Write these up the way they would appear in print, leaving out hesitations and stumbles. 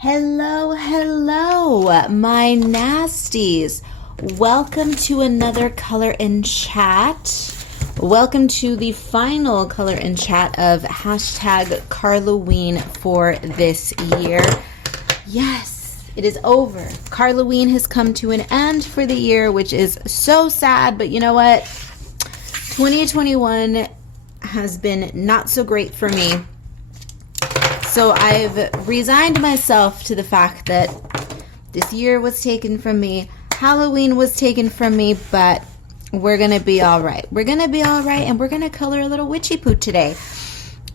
Hello, hello, my nasties. Welcome to another Color and Chat. Welcome to the final Color and Chat of hashtag Karlaween for this year. Yes, it is over. Karlaween has come to an end for the year, which is so sad, but you know what? 2021 has been not so great for me. So I've resigned myself to the fact that this year was taken from me, Halloween was taken from me, but we're going to be all right. We're going to be all right, and we're going to color a little witchy poo today.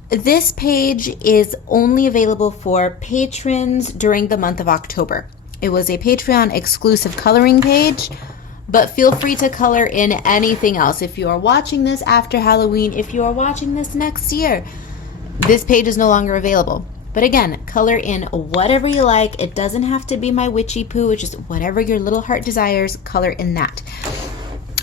This page is only available for patrons during the month of October. It was a Patreon exclusive coloring page, but feel free to color in anything else. If you are watching this after Halloween, if you are watching this next year, this page is no longer available. But again, color in whatever you like. It doesn't have to be my witchy poo. It's just whatever your little heart desires, color in that.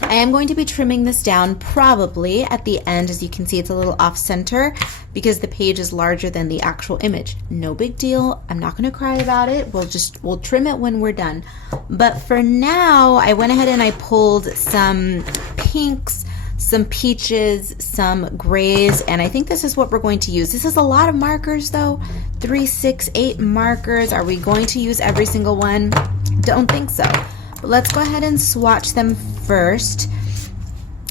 I am going to be trimming this down probably at the end. As you can see, it's a little off center because the page is larger than the actual image. No big deal. I'm not going to cry about it. We'll trim it when we're done. But for now, I went ahead and I pulled some pinks, some peaches, some grays, and I think this is what we're going to use. This is a lot of markers though. 3, 6, 8 markers. Are we going to use every single one? Don't think so. But let's go ahead and swatch them first.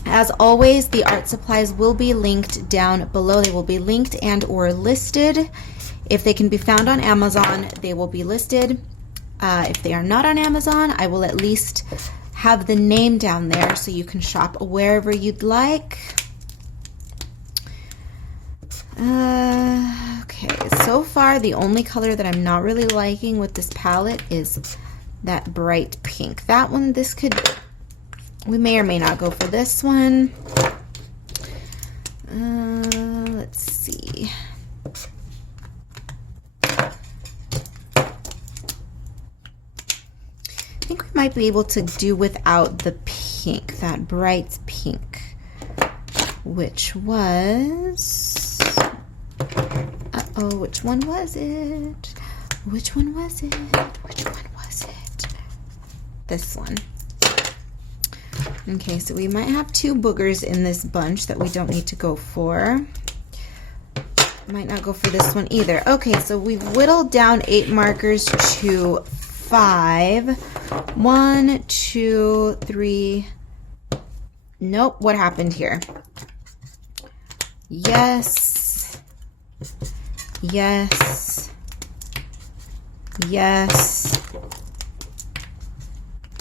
As always, the art supplies will be linked down below. They will be linked and or listed. If they can be found on Amazon, they will be listed. If they are not on Amazon, I will at least have the name down there so you can shop wherever you'd like. Okay, so far the only color that I'm not really liking with this palette is that bright pink. That one, we may or may not go for this one. Let's see. I think we might be able to do without the pink, that bright pink, which was, which one was it? Which one was it? Which one was it? This one. Okay, so we might have 2 boogers in this bunch that we don't need to go for. Might not go for this one either. Okay, so we've whittled down 8 markers to 5. 1, 2, 3. Nope, what happened here? Yes. Yes. Yes.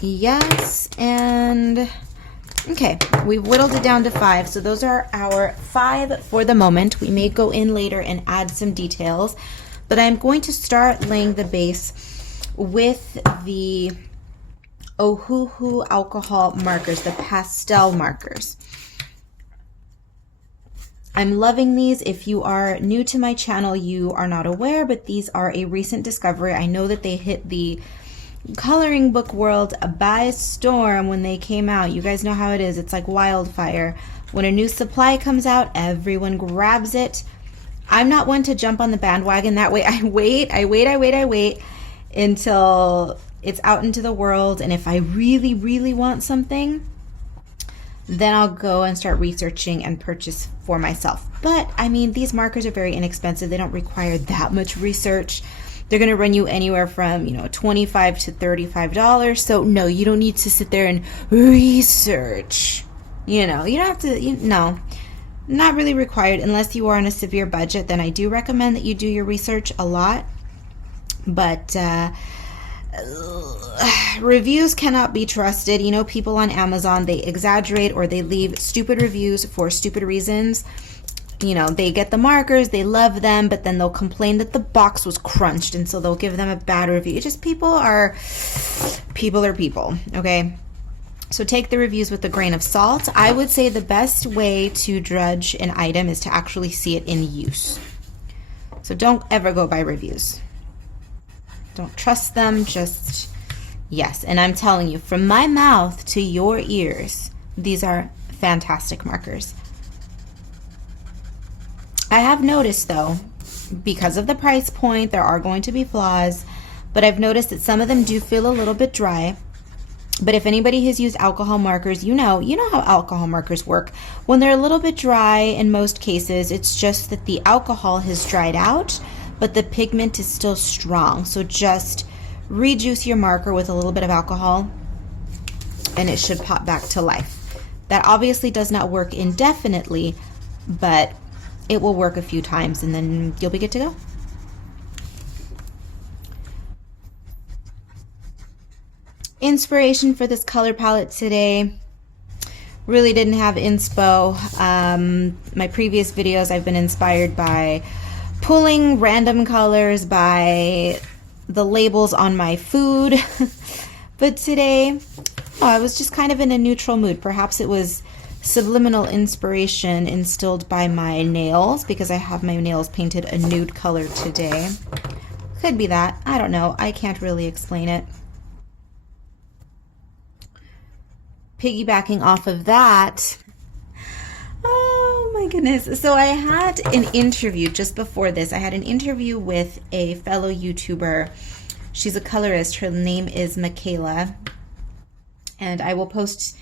Yes. And okay, we've whittled it down to 5. So those are our 5 for the moment. We may go in later and add some details, but I'm going to start laying the base with the Ohuhu alcohol markers, the pastel markers. I'm loving these. If you are new to my channel, you are not aware, but these are a recent discovery. I know that they hit the coloring book world by storm when they came out. You guys know how it is. It's like wildfire. When a new supply comes out, everyone grabs it. I'm not one to jump on the bandwagon that way. I wait until it's out into the world, and if I really, really want something, then I'll go and start researching and purchase for myself. But I mean, these markers are very inexpensive. They don't require that much research. They're going to run you anywhere from, $25 to $35. So no, you don't need to sit there and research. You don't have to, no, not really required unless you are on a severe budget. Then I do recommend that you do your research a lot. But reviews cannot be trusted. People on Amazon, they exaggerate or they leave stupid reviews for stupid reasons. They get the markers, they love them, but then they'll complain that the box was crunched, and so they'll give them a bad review. People are people, okay? So take the reviews with a grain of salt. I would say the best way to judge an item is to actually see it in use. So don't ever go by reviews. Don't trust them, just yes. And I'm telling you, from my mouth to your ears, these are fantastic markers. I have noticed though, because of the price point, there are going to be flaws. but I've noticed that some of them do feel a little bit dry. But if anybody has used alcohol markers, you know how alcohol markers work. When they're a little bit dry, in most cases, it's just that the alcohol has dried out, but the pigment is still strong. So just rejuice your marker with a little bit of alcohol, and it should pop back to life. That obviously does not work indefinitely, but it will work a few times, and then you'll be good to go. Inspiration for this color palette today, really didn't have inspo. My previous videos, I've been inspired by pulling random colors, by the labels on my food. But today, I was just kind of in a neutral mood. Perhaps it was subliminal inspiration instilled by my nails, because I have my nails painted a nude color today. Could be that. I don't know. I can't really explain it. Piggybacking off of that, oh my goodness. So I had an interview just before this. I had an interview with a fellow YouTuber. She's a colorist. Her name is Michaela. And I will post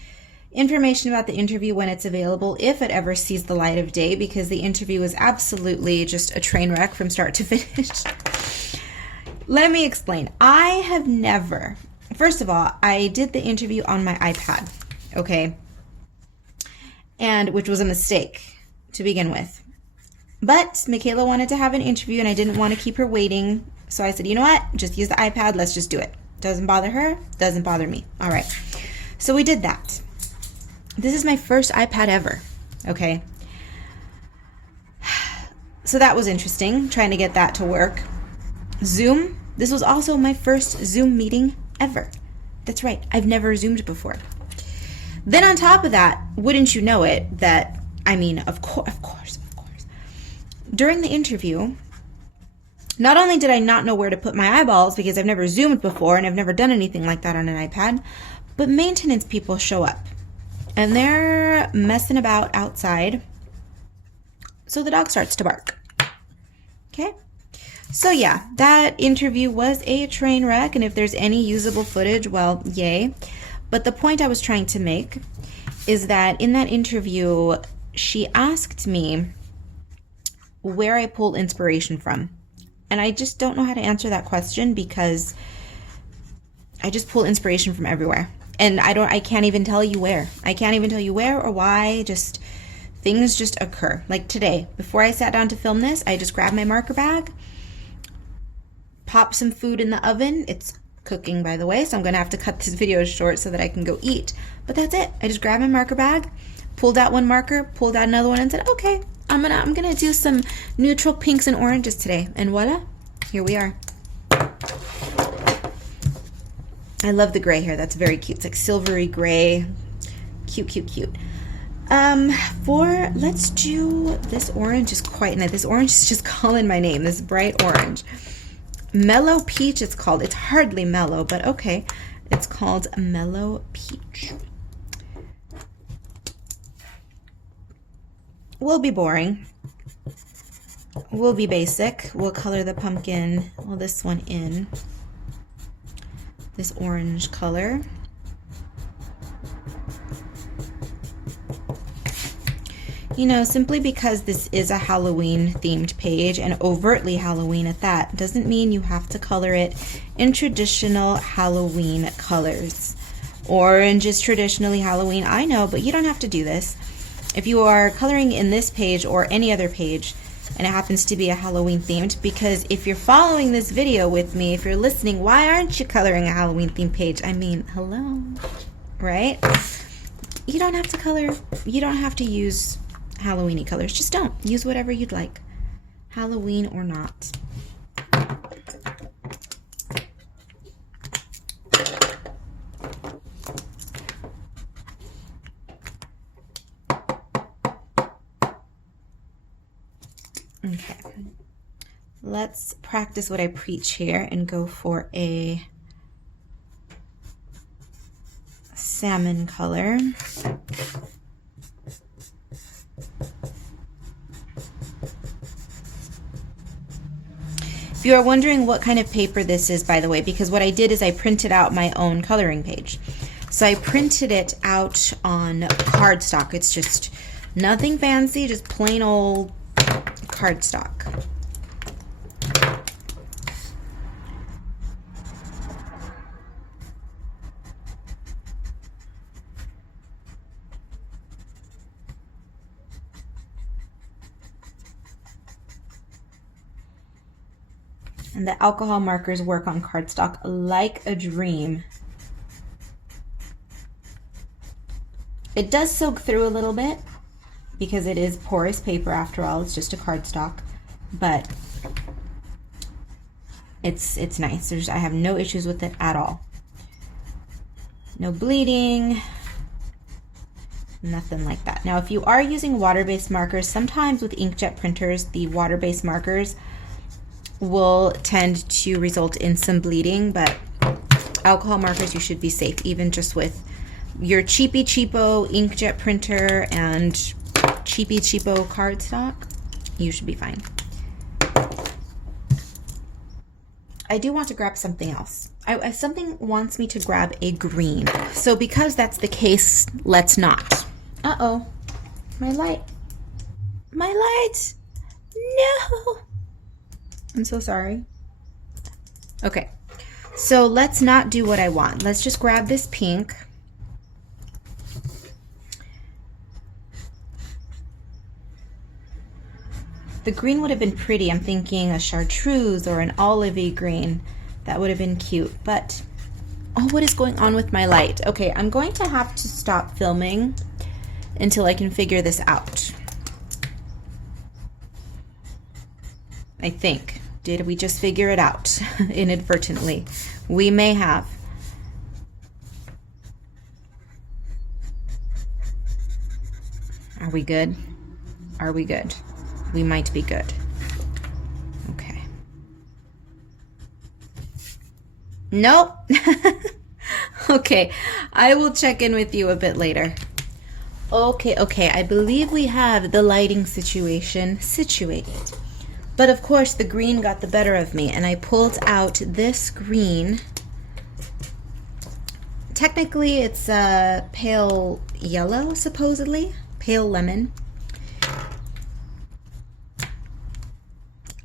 information about the interview when it's available, if it ever sees the light of day, because the interview was absolutely just a train wreck from start to finish. Let me explain. I have never, first of all, I did the interview on my iPad. Okay, and which was a mistake to begin with. But Michaela wanted to have an interview, and I didn't want to keep her waiting. So I said, you know what? Just use the iPad. Let's just do it. Doesn't bother her. Doesn't bother me. All right. So we did that. This is my first iPad ever. Okay. So that was interesting, trying to get that to work. Zoom. This was also my first Zoom meeting ever. That's right. I've never Zoomed before. Then on top of that, wouldn't you know it, that, I mean, of course. During the interview, not only did I not know where to put my eyeballs, because I've never Zoomed before and I've never done anything like that on an iPad, but maintenance people show up and they're messing about outside. So the dog starts to bark. Okay. So yeah, that interview was a train wreck. And if there's any usable footage, well, yay. But the point I was trying to make is that in that interview, she asked me where I pull inspiration from. And I just don't know how to answer that question, because I just pull inspiration from everywhere. And I can't even tell you where. I can't even tell you where or why. Just things just occur. Like today, before I sat down to film this, I just grabbed my marker bag, popped some food in the oven. It's cooking, by the way, so I'm gonna have to cut this video short so that I can go eat. But that's it. I just grabbed my marker bag, pulled out one marker, pulled out another one, and said, okay, I'm gonna do some neutral pinks and oranges today. And voila, here we are. I love the gray here. That's very cute. It's like silvery gray. Cute. Let's do this orange is quite nice. This orange is just calling my name. This bright orange. Mellow Peach it's called. It's hardly mellow, but okay. It's called Mellow Peach. We'll be boring. We'll be basic. We'll color the pumpkin, well, this one in this orange color. You know, simply because this is a Halloween themed page, and overtly Halloween at that, doesn't mean you have to color it in traditional Halloween colors. Orange is traditionally Halloween, I know, but you don't have to do this. If you are coloring in this page or any other page, and it happens to be a Halloween themed, because if you're following this video with me, if you're listening, why aren't you coloring a Halloween themed page? I mean, hello, right? You don't have to color, you don't have to use Halloween-y colors. Just don't. Use whatever you'd like, Halloween or not. Okay. Let's practice what I preach here and go for a salmon color. If If you are wondering what kind of paper this is, by the way, because what I did is I printed out my own coloring page. So I printed it out on cardstock. It's just nothing fancy, just plain old cardstock. And the alcohol markers work on cardstock like a dream. It does soak through a little bit because it is porous paper after all. It's just a cardstock, but it's nice. I have no issues with it at all. No bleeding, nothing like that. Now, if you are using water-based markers, sometimes with inkjet printers, the water-based markers will tend to result in some bleeding, but alcohol markers, you should be safe, even just with your cheapo inkjet printer and cheapo cardstock. You should be fine. I do want to grab something else. Something wants me to grab a green. So because that's the case, let's not. Uh-oh, my light. My light. No. I'm so sorry. Okay, so let's not do what I want. Let's just grab this pink. The green would have been pretty. I'm thinking a chartreuse or an olivey green. That would have been cute, but oh, what is going on with my light? Okay, I'm going to have to stop filming until I can figure this out. I think. Did we just figure it out inadvertently? We may have. Are we good? Are we good? We might be good. Okay. Nope. Okay, I will check in with you a bit later. Okay, I believe we have the lighting situation situated. But of course, the green got the better of me, and I pulled out this green. Technically, it's a pale yellow, supposedly. Pale lemon.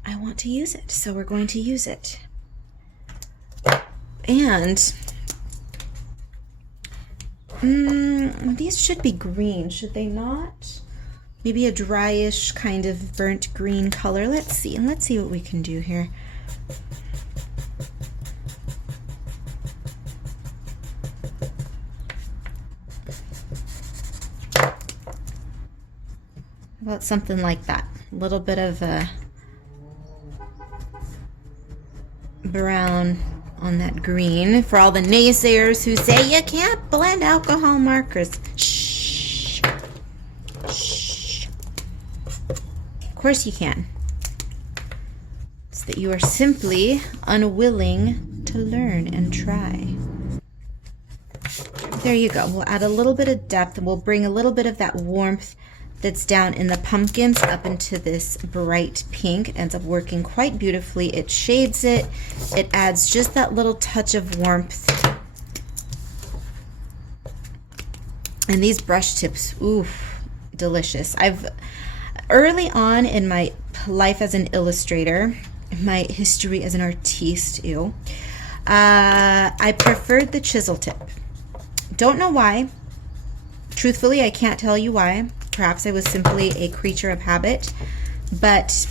I want to use it, so we're going to use it. And these should be green, should they not? Maybe a dryish kind of burnt green color. Let's see what we can do here. How about something like that? A little bit of a brown on that green for all the naysayers who say you can't blend alcohol markers. Shh. Shh. Of course you can. It's that you are simply unwilling to learn and try. There you go. We'll add a little bit of depth and we'll bring a little bit of that warmth that's down in the pumpkins up into this bright pink. It ends up working quite beautifully. It shades it. It adds just that little touch of warmth. And these brush tips, oof, delicious. Early on in my life as an illustrator, my history as an artiste, I preferred the chisel tip. Don't know why. Truthfully, I can't tell you why. Perhaps I was simply a creature of habit. But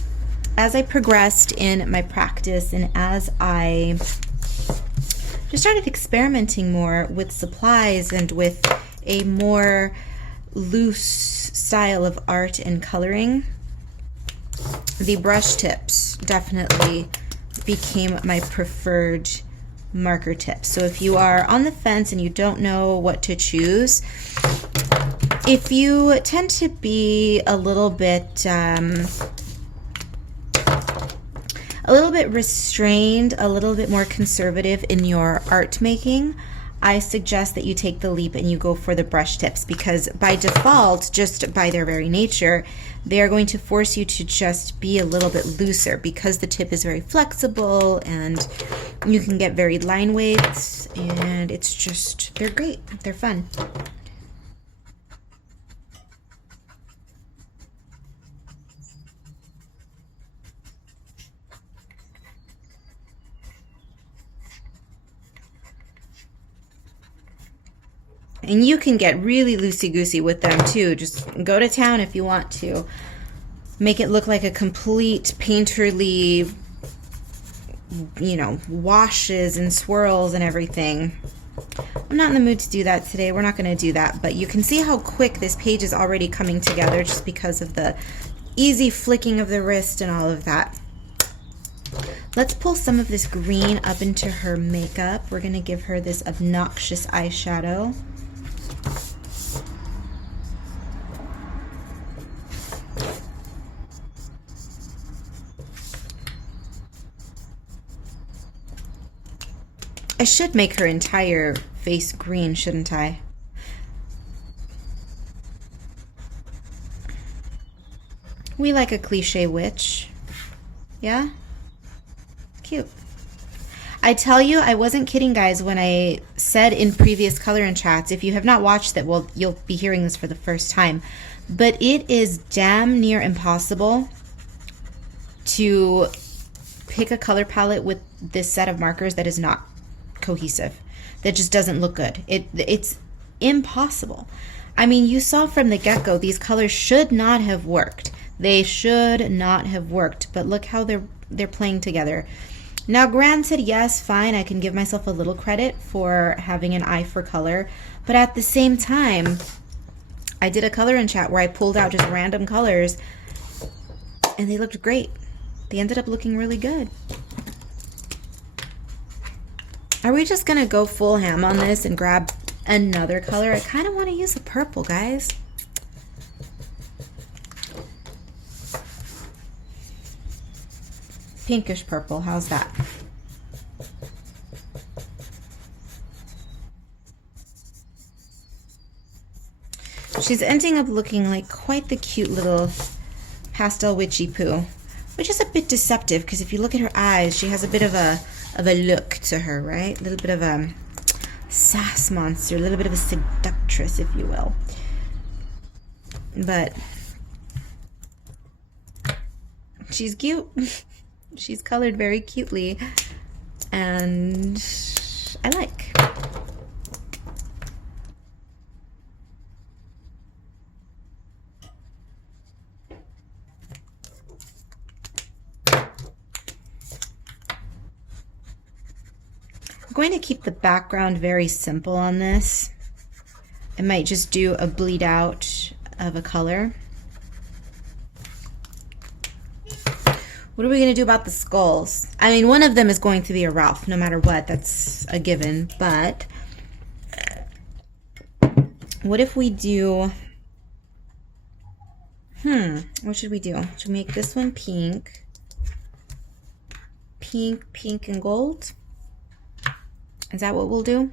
as I progressed in my practice and as I just started experimenting more with supplies and with a more loose style of art and coloring, the brush tips definitely became my preferred marker tips. So if you are on the fence and you don't know what to choose, if you tend to be a little bit restrained, a little bit more conservative in your art making, I suggest that you take the leap and you go for the brush tips, because by default, just by their very nature, they are going to force you to just be a little bit looser, because the tip is very flexible and you can get varied line weights, and it's just, they're great. They're fun. And you can get really loosey-goosey with them too. Just go to town if you want to. Make it look like a complete painterly, you know, washes and swirls and everything. I'm not in the mood to do that today. We're not going to do that. But you can see how quick this page is already coming together just because of the easy flicking of the wrist and all of that. Let's pull some of this green up into her makeup. We're going to give her this obnoxious eyeshadow. I should make her entire face green, shouldn't I? We like a cliche witch. Yeah? Cute. I tell you, I wasn't kidding, guys, when I said in previous color and chats, if you have not watched that, well, you'll be hearing this for the first time, but it is damn near impossible to pick a color palette with this set of markers that is not cohesive, that just doesn't look good. It's impossible. I mean, you saw from the get-go, these colors should not have worked. They should not have worked, but look how they're playing together. Now, granted, yes, fine, I can give myself a little credit for having an eye for color, but at the same time, I did a color in chat where I pulled out just random colors, and they looked great. They ended up looking really good. Are we just gonna go full ham on this and grab another color? I kind of want to use a purple, guys. Pinkish purple, how's that? She's ending up looking like quite the cute little pastel witchy poo, which is a bit deceptive because if you look at her eyes, she has a bit of a look to her, right? A little bit of a sass monster, a little bit of a seductress, if you will. But she's cute. She's colored very cutely, and I like. I'm going to keep the background very simple on this. I might just do a bleed out of a color. What are we going to do about the skulls? I mean, one of them is going to be a Ralph, no matter what. That's a given. But what if we do... what should we do? Should we make this one pink? Pink, pink, and gold? Is that what we'll do?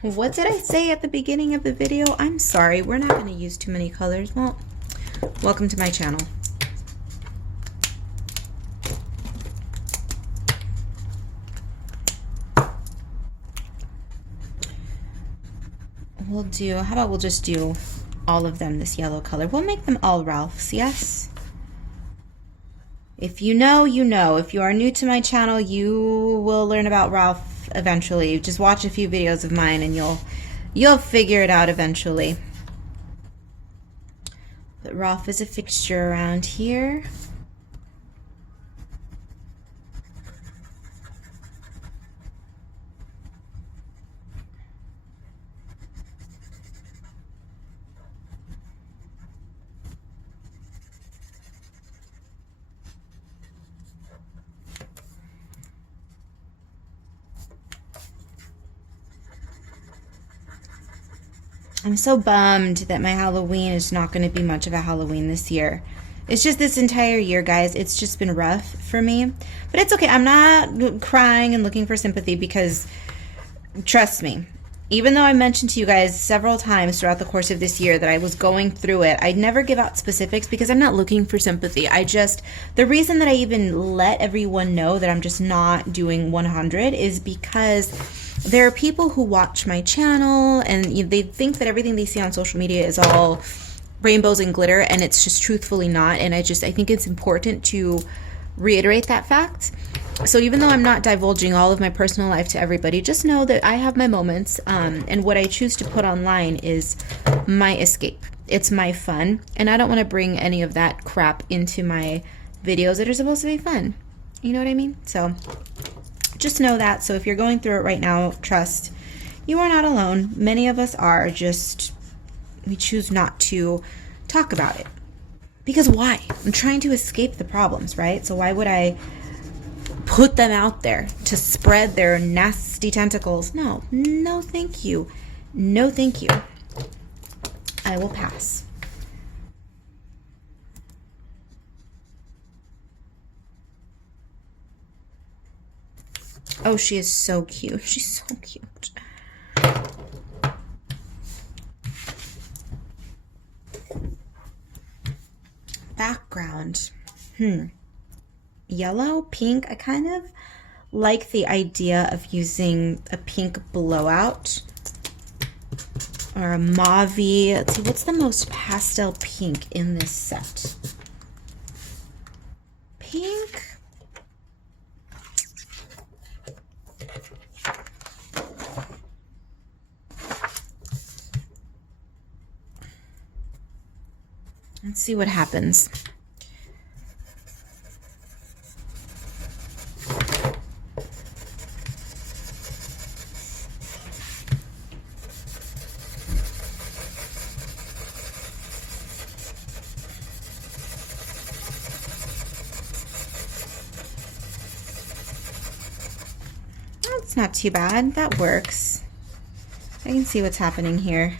What did I say at the beginning of the video? I'm sorry. We're not going to use too many colors. Well... welcome to my channel. We'll do, how about we'll just do all of them this yellow color. We'll make them all Ralphs, yes? If you know, you know. If you are new to my channel, you will learn about Ralph eventually. Just watch a few videos of mine and you'll figure it out eventually. But Ralph is a fixture around here. I'm so bummed that my Halloween is not going to be much of a Halloween this year. It's just this entire year, guys, it's just been rough for me. But it's okay. I'm not crying and looking for sympathy because, trust me, even though I mentioned to you guys several times throughout the course of this year that I was going through it, I'd never give out specifics because I'm not looking for sympathy. The reason that I even let everyone know that I'm just not doing 100 is because there are people who watch my channel and they think that everything they see on social media is all rainbows and glitter, and it's just truthfully not. And I think it's important to reiterate that fact. So even though I'm not divulging all of my personal life to everybody, just know that I have my moments, and what I choose to put online is my escape. It's my fun, and I don't want to bring any of that crap into my videos that are supposed to be fun. You know what I mean? So just know that. So if you're going through it right now, trust, you are not alone. Many of us are, just we choose not to talk about it. Because why? I'm trying to escape the problems, right? So why would I put them out there to spread their nasty tentacles? No, no thank you. No thank you. I will pass. Oh, she is so cute. She's so cute. Background. Yellow, pink. I kind of like the idea of using a pink blowout or a mauve-y. Let's see, what's the most pastel pink in this set? Pink. Let's see what happens. That's not too bad. That works. I can see what's happening here.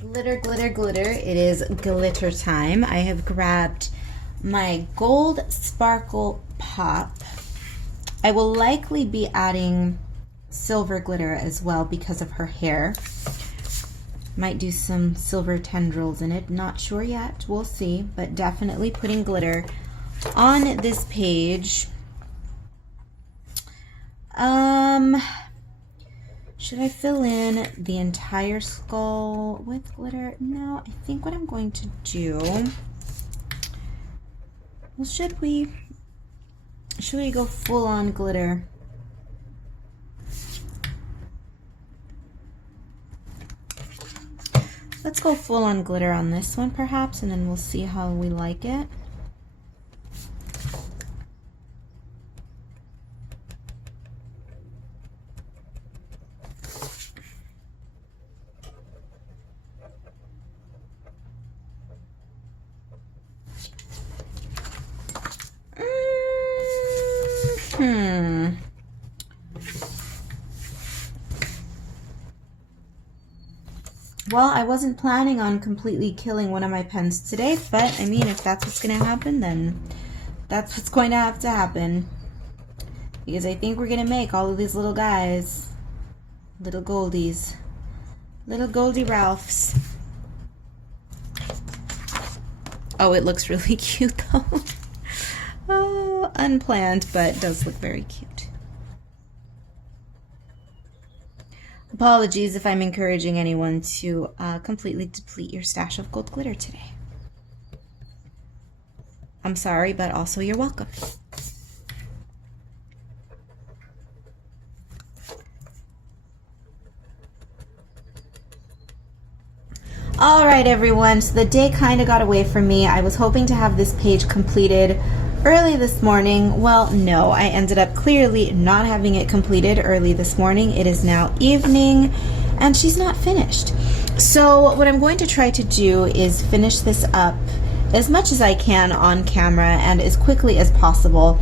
Glitter, glitter, glitter. It is glitter time. I have grabbed my gold sparkle pop. I will likely be adding silver glitter as well because of her hair. Might do some silver tendrils in it. Not sure yet. We'll see. But definitely putting glitter on this page. Should I fill in the entire skull with glitter? No, I think what I'm going to do, well, should we go full on glitter? Let's go full on glitter on this one perhaps, and then we'll see how we like it. Well, I wasn't planning on completely killing one of my pens today, but I mean, if that's what's going to happen, then that's what's going to have to happen. Because I think we're going to make all of these little guys, little goldies, little Goldie Ralphs. Oh, it looks really cute though. Oh, unplanned, but does look very cute. Apologies if I'm encouraging anyone to completely deplete your stash of gold glitter today. I'm sorry, but also you're welcome. All right, everyone, so the day kind of got away from me. I was hoping to have this page completed early this morning. Well, no, I ended up clearly not having it completed early this morning. It is now evening and she's not finished. So what I'm going to try to do is finish this up as much as I can on camera and as quickly as possible.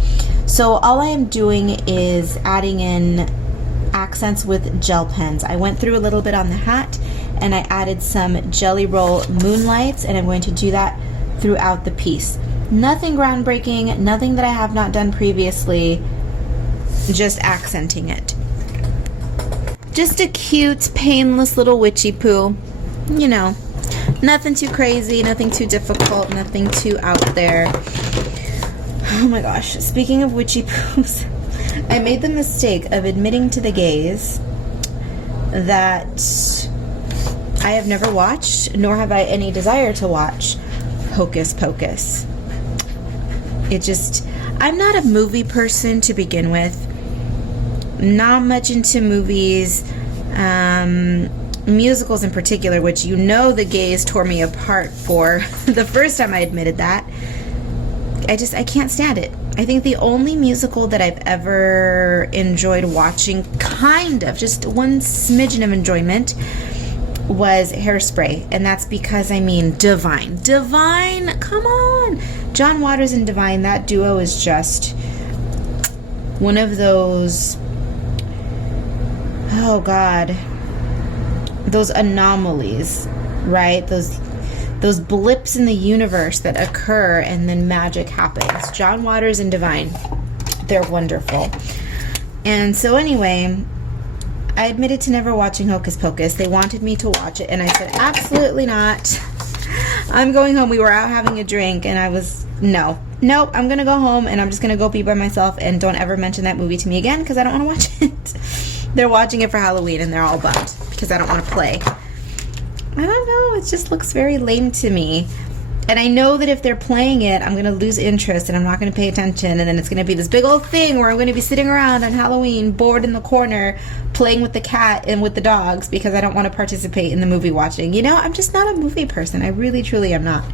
So all I am doing is adding in accents with gel pens. I went through a little bit on the hat and I added some Jelly Roll Moonlights, and I'm going to do that throughout the piece. Nothing groundbreaking, nothing that I have not done previously, just accenting it. Just a cute, painless little witchy poo. You know, nothing too crazy, nothing too difficult, nothing too out there. Oh my gosh, speaking of witchy poos, I made the mistake of admitting to the gays that I have never watched, nor have I any desire to watch, Hocus Pocus. I'm not a movie person to begin with. Not much into movies, musicals in particular, which you know the gays tore me apart for the first time I admitted that. I can't stand it. I think the only musical that I've ever enjoyed watching, kind of, just one smidgen of enjoyment, was Hairspray. And that's because, Divine. Divine, come on! John Waters and Divine, that duo is just one of those, oh God, those anomalies, right? Those blips in the universe that occur and then magic happens. John Waters and Divine, they're wonderful. And so anyway, I admitted to never watching Hocus Pocus. They wanted me to watch it and I said, absolutely not. I'm going home. We were out having a drink and I was, nope, I'm going to go home and I'm just going to go be by myself, and don't ever mention that movie to me again because I don't want to watch it. They're watching it for Halloween and they're all bummed because I don't want to play. I don't know, it just looks very lame to me. And I know that if they're playing it, I'm going to lose interest and I'm not going to pay attention, and then it's going to be this big old thing where I'm going to be sitting around on Halloween, bored in the corner, playing with the cat and with the dogs because I don't want to participate in the movie watching. You know, I'm just not a movie person. I really, truly am not.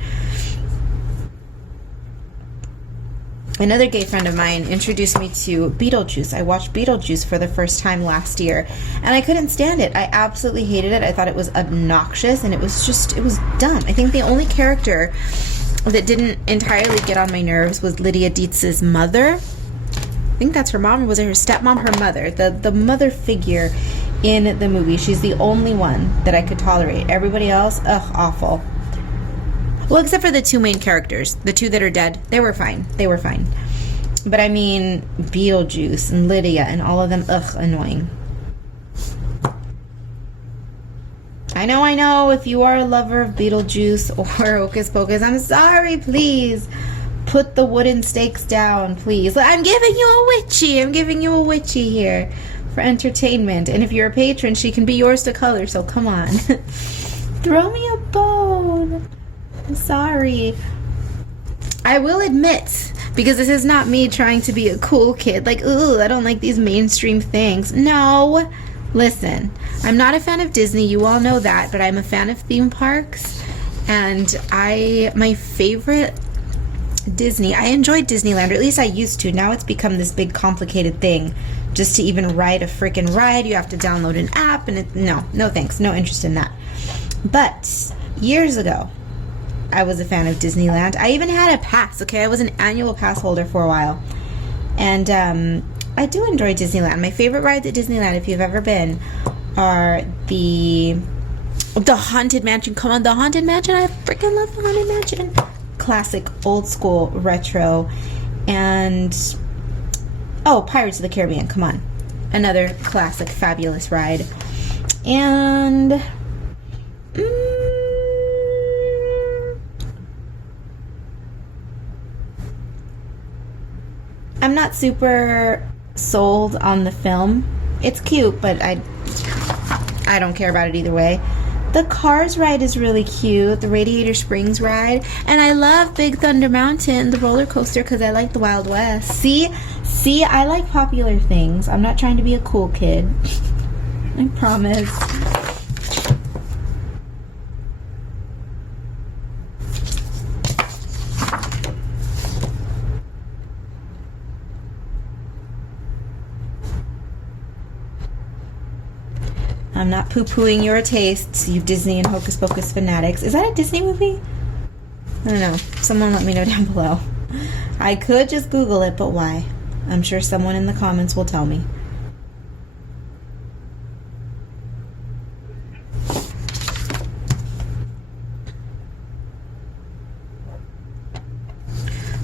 Another gay friend of mine introduced me to Beetlejuice. I watched Beetlejuice for the first time last year, and I couldn't stand it. I absolutely hated it. I thought it was obnoxious, and it was dumb. I think the only character that didn't entirely get on my nerves was Lydia Dietz's mother. I think that's her mom, or was it her stepmom? Her mother. The mother figure in the movie. She's the only one that I could tolerate. Everybody else, awful. Well, except for the two main characters, the two that are dead, they were fine. But Beetlejuice and Lydia and all of them, annoying. I know, if you are a lover of Beetlejuice or Hocus Pocus, I'm sorry, please. Put the wooden stakes down, please. I'm giving you a witchy here for entertainment. And if you're a patron, she can be yours to color, so come on. Throw me a bone. I'm sorry. I will admit, because this is not me trying to be a cool kid, I don't like these mainstream things. No. Listen, I'm not a fan of Disney, you all know that, but I'm a fan of theme parks. And my favorite Disney, I enjoyed Disneyland, or at least I used to. Now it's become this big complicated thing. Just to even ride a freaking ride, you have to download an app, and no thanks, no interest in that. But years ago, I was a fan of Disneyland. I even had a pass, okay? I was an annual pass holder for a while. And I do enjoy Disneyland. My favorite rides at Disneyland, if you've ever been, are the Haunted Mansion. Come on, the Haunted Mansion. I freaking love the Haunted Mansion. Classic, old school, retro. And, Pirates of the Caribbean. Come on. Another classic, fabulous ride. And I'm not super sold on the film. It's cute, but I don't care about it either way. The Cars ride is really cute, the Radiator Springs ride, and I love Big Thunder Mountain, the roller coaster, because I like the Wild West. See, I like popular things. I'm not trying to be a cool kid. I promise. I'm not poo-pooing your tastes, you Disney and Hocus Pocus fanatics. Is that a Disney movie? I don't know. Someone let me know down below. I could just Google it, but why? I'm sure someone in the comments will tell me.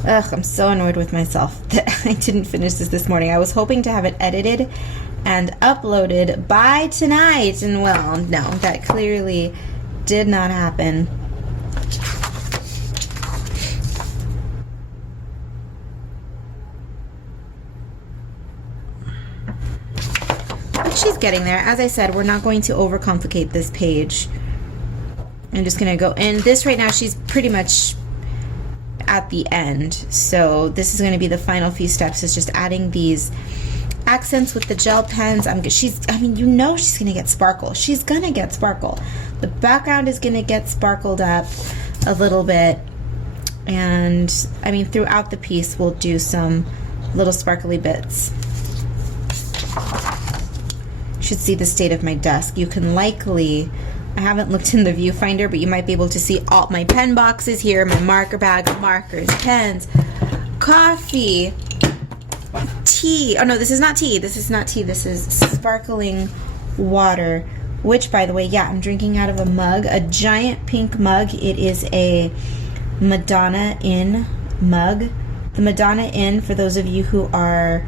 Ugh, I'm so annoyed with myself that I didn't finish this morning. I was hoping to have it edited and uploaded by tonight, and well, no, that clearly did not happen. But she's getting there. As I said, we're not going to overcomplicate this page. I'm just going to go in. This right now, she's pretty much at the end, so this is going to be the final few steps, is just adding these accents with the gel pens. I mean, she's going to get sparkle. She's going to get sparkle. The background is going to get sparkled up a little bit, and I mean, throughout the piece we'll do some little sparkly bits. Should see the state of my desk. You can likely, I haven't looked in the viewfinder, but you might be able to see all my pen boxes here, my marker bag of markers, pens, coffee, tea. Oh no, this is not tea. This is not tea. This is sparkling water, which, by the way, yeah, I'm drinking out of a mug, a giant pink mug. It is a Madonna Inn mug. The Madonna Inn, for those of you who are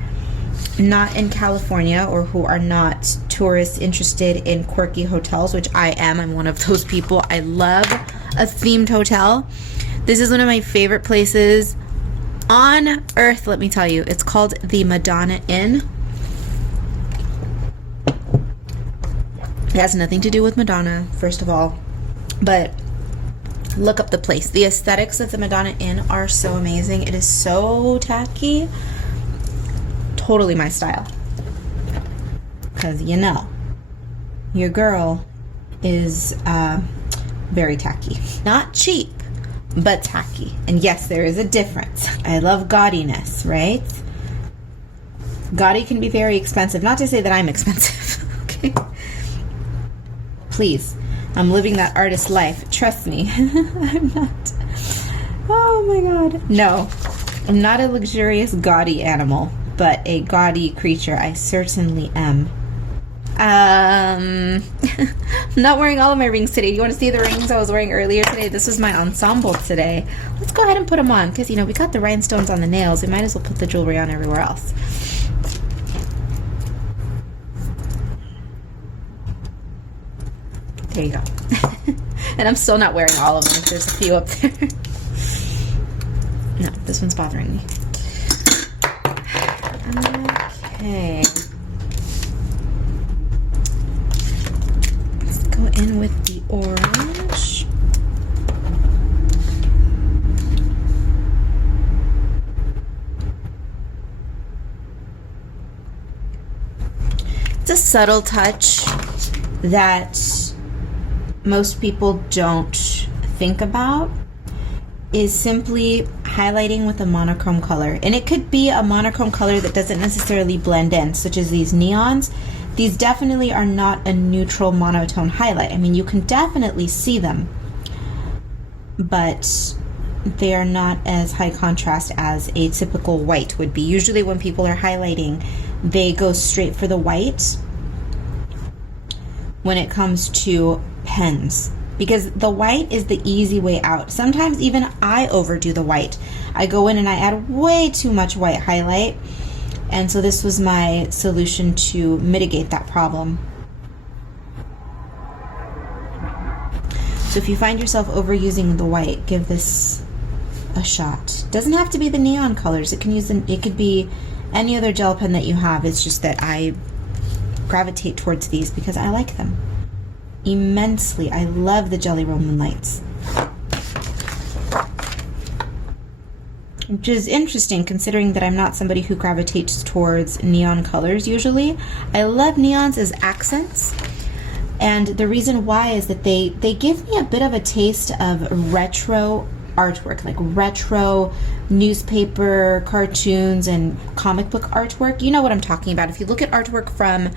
not in California or who are not tourists interested in quirky hotels, which I am. I'm one of those people. I love a themed hotel. This is one of my favorite places on earth, let me tell you. It's called the Madonna Inn. It has nothing to do with Madonna, first of all, but look up the place. The aesthetics of the Madonna Inn are so amazing. It is so tacky. Totally my style. Because, you know, your girl is very tacky. Not cheap, but tacky. And yes, there is a difference. I love gaudiness, right? Gaudy can be very expensive. Not to say that I'm expensive, okay? Please, I'm living that artist life. Trust me. I'm not. Oh my God. No, I'm not a luxurious, gaudy animal, but a gaudy creature I certainly am. I'm not wearing all of my rings today. Do you want to see the rings I was wearing earlier today? This was my ensemble today. Let's go ahead and put them on, because, you know, we got the rhinestones on the nails. We might as well put the jewelry on everywhere else. There you go. And I'm still not wearing all of them. There's a few up there. No, this one's bothering me. Okay. Let's go in with the orange. It's a subtle touch that most people don't think about, is simply highlighting with a monochrome color. And it could be a monochrome color that doesn't necessarily blend in, such as these neons. These definitely are not a neutral monotone highlight. I mean, you can definitely see them, but they are not as high contrast as a typical white would be. Usually when people are highlighting, they go straight for the white when it comes to pens, because the white is the easy way out. Sometimes even I overdo the white. I go in and I add way too much white highlight, and so this was my solution to mitigate that problem. So if you find yourself overusing the white, give this a shot. Doesn't have to be the neon colors. It could be any other gel pen that you have. It's just that I gravitate towards these because I like them immensely. I love the Jelly Roll Moonlights, which is interesting considering that I'm not somebody who gravitates towards neon colors usually. I love neons as accents, and the reason why is that they give me a bit of a taste of retro artwork, like retro newspaper, cartoons, and comic book artwork. You know what I'm talking about. If you look at artwork from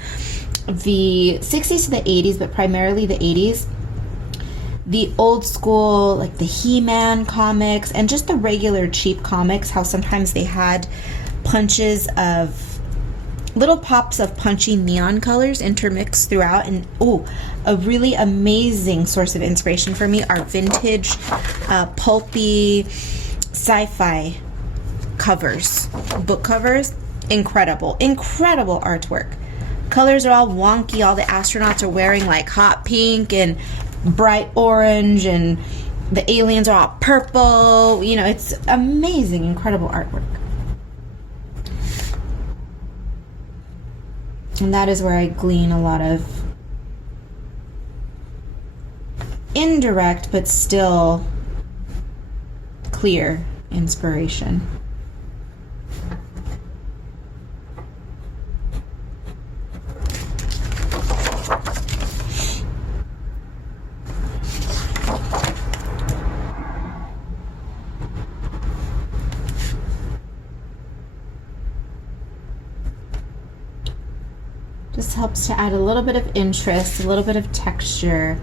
the 60s to the 80s, but primarily the 80s, the old school, like the He-Man comics and just the regular cheap comics, how sometimes they had punches of little pops of punchy neon colors intermixed throughout. And a really amazing source of inspiration for me are vintage pulpy sci-fi covers, book covers. Incredible artwork. Colors are all wonky. All the astronauts are wearing like hot pink and bright orange, and the aliens are all purple. You know, it's amazing, incredible artwork. And that is where I glean a lot of indirect but still clear inspiration. Just helps to add a little bit of interest, a little bit of texture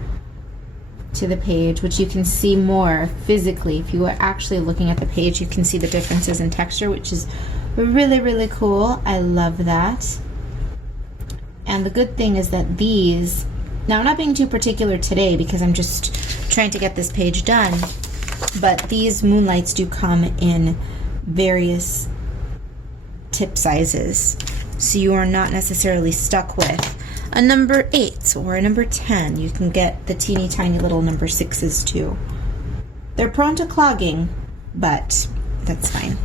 to the page, which you can see more physically. If you are actually looking at the page, you can see the differences in texture, which is really, really cool. I love that. And the good thing is that these, now I'm not being too particular today because I'm just trying to get this page done, but these moonlights do come in various tip sizes. So you are not necessarily stuck with a number 8 or a number 10. You can get the teeny tiny little number 6s too. They're prone to clogging, but that's fine.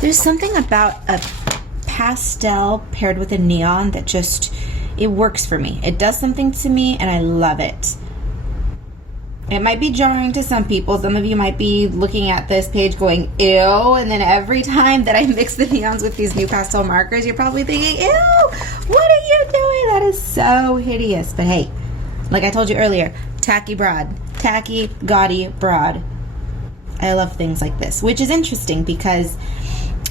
There's something about a pastel paired with a neon that just, it works for me. It does something to me and I love it. It might be jarring to some people. Some of you might be looking at this page going, ew, and then every time that I mix the neons with these new pastel markers, you're probably thinking, ew, what are you doing? That is so hideous. But hey, like I told you earlier, tacky broad, tacky, gaudy broad. I love things like this, which is interesting because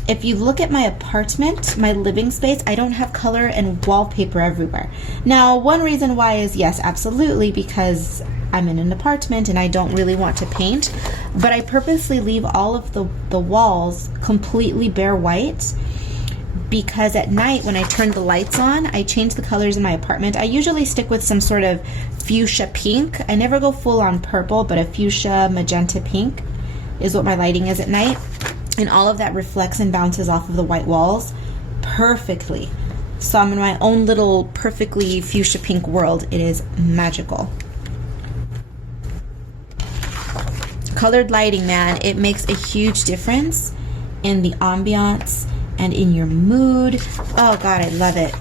if you look at my apartment, my living space, I don't have color and wallpaper everywhere. Now, one reason why is, yes, absolutely, because I'm in an apartment and I don't really want to paint, but I purposely leave all of the walls completely bare white because at night when I turn the lights on, I change the colors in my apartment. I usually stick with some sort of fuchsia pink. I never go full on purple, but a fuchsia magenta pink is what my lighting is at night. And all of that reflects and bounces off of the white walls perfectly. So I'm in my own little perfectly fuchsia pink world. It is magical. Colored lighting, man, it makes a huge difference in the ambiance and in your mood. Oh God, I love it.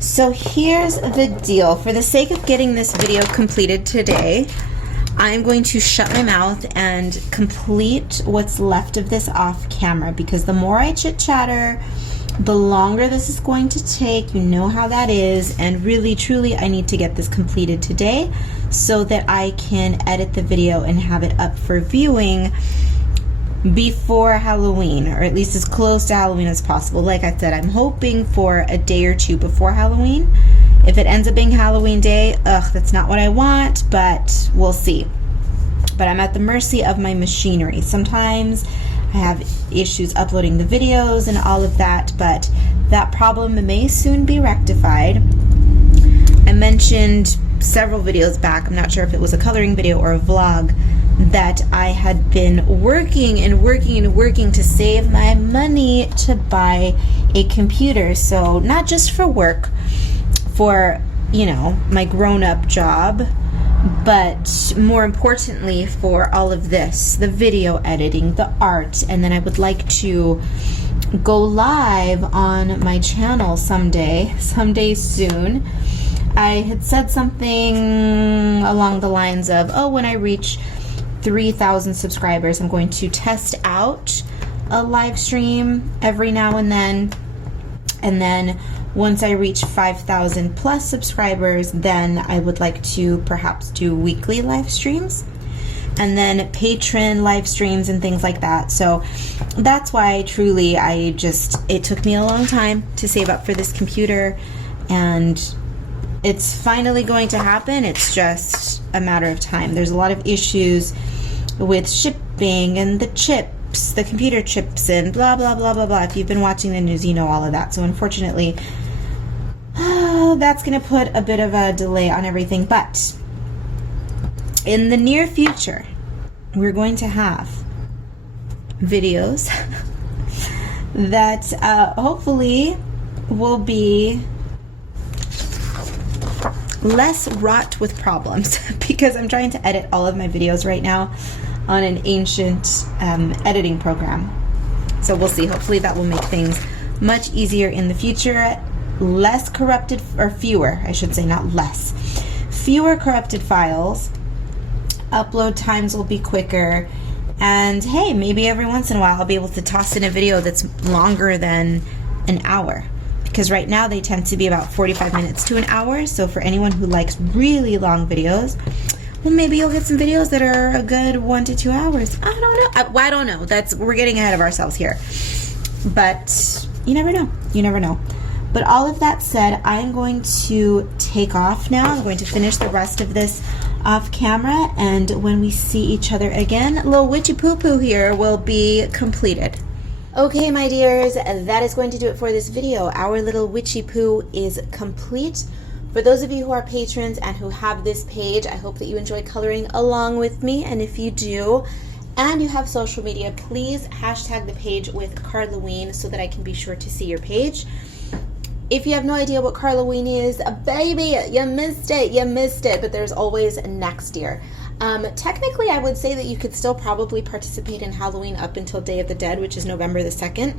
So here's the deal. For the sake of getting this video completed today, I'm going to shut my mouth and complete what's left of this off camera because the more I chit chatter, the longer this is going to take. You know how that is. And really, truly, I need to get this completed today so that I can edit the video and have it up for viewing before Halloween, or at least as close to Halloween as possible. Like I said, I'm hoping for a day or two before Halloween. If it ends up being Halloween day, that's not what I want, but we'll see. But I'm at the mercy of my machinery. Sometimes I have issues uploading the videos and all of that, but that problem may soon be rectified. I mentioned several videos back, I'm not sure if it was a coloring video or a vlog, that I had been working to save my money to buy a computer. So not just for work, for, you know, my grown-up job, but more importantly for all of this, the video editing, the art, and then I would like to go live on my channel someday soon. I had said something along the lines of, oh, when I reach 3,000 subscribers, I'm going to test out a live stream every now and then. And then once I reach 5,000 plus subscribers, then I would like to perhaps do weekly live streams, and then patron live streams and things like that. So that's why truly it took me a long time to save up for this computer, and it's finally going to happen. It's just a matter of time. There's a lot of issues with shipping and the chips, the computer chips, and blah, blah, blah, blah, blah. If you've been watching the news, you know all of that. So unfortunately, that's going to put a bit of a delay on everything. But in the near future, we're going to have videos that hopefully will be less wrought with problems, because I'm trying to edit all of my videos right now on an ancient editing program. So we'll see. Hopefully that will make things much easier in the future. Less corrupted, or fewer, I should say, not less. Fewer corrupted files. Upload times will be quicker. And hey, maybe every once in a while I'll be able to toss in a video that's longer than an hour. Because right now they tend to be about 45 minutes to an hour. So for anyone who likes really long videos, well, maybe you'll get some videos that are a good 1 to 2 hours. I don't know. I don't know. We're getting ahead of ourselves here. But you never know. You never know. But all of that said, I am going to take off now. I'm going to finish the rest of this off camera. And when we see each other again, little witchy poo-poo here will be completed. Okay, my dears, that is going to do it for this video. Our little witchy poo is complete. For those of you who are patrons and who have this page, I hope that you enjoy coloring along with me. And if you do, and you have social media, please hashtag the page with Karlaween so that I can be sure to see your page. If you have no idea what Karlaween is, baby, you missed it, but there's always next year. Technically, I would say that you could still probably participate in Halloween up until Day of the Dead, which is November the 2nd.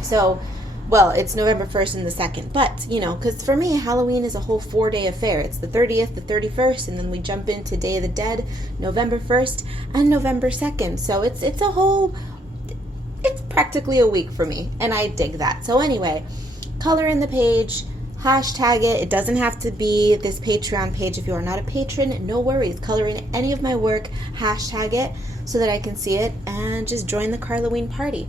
So, well, it's November 1st and the 2nd, but, you know, because for me, Halloween is a whole 4-day affair. It's the 30th, the 31st, and then we jump into Day of the Dead, November 1st and November 2nd. So it's practically a week for me, and I dig that. So anyway, color in the page, hashtag it. It doesn't have to be this Patreon page. If you are not a patron, no worries. Color in any of my work, hashtag it so that I can see it, and just join the Karlaween party.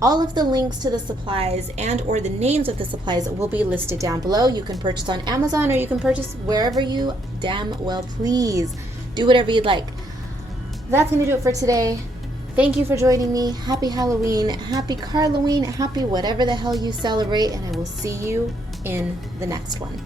All of the links to the supplies and or the names of the supplies will be listed down below. You can purchase on Amazon, or you can purchase wherever you damn well please. Do whatever you'd like. That's going to do it for today. Thank you for joining me. Happy Halloween, happy Karlaween, happy whatever the hell you celebrate, and I will see you in the next one.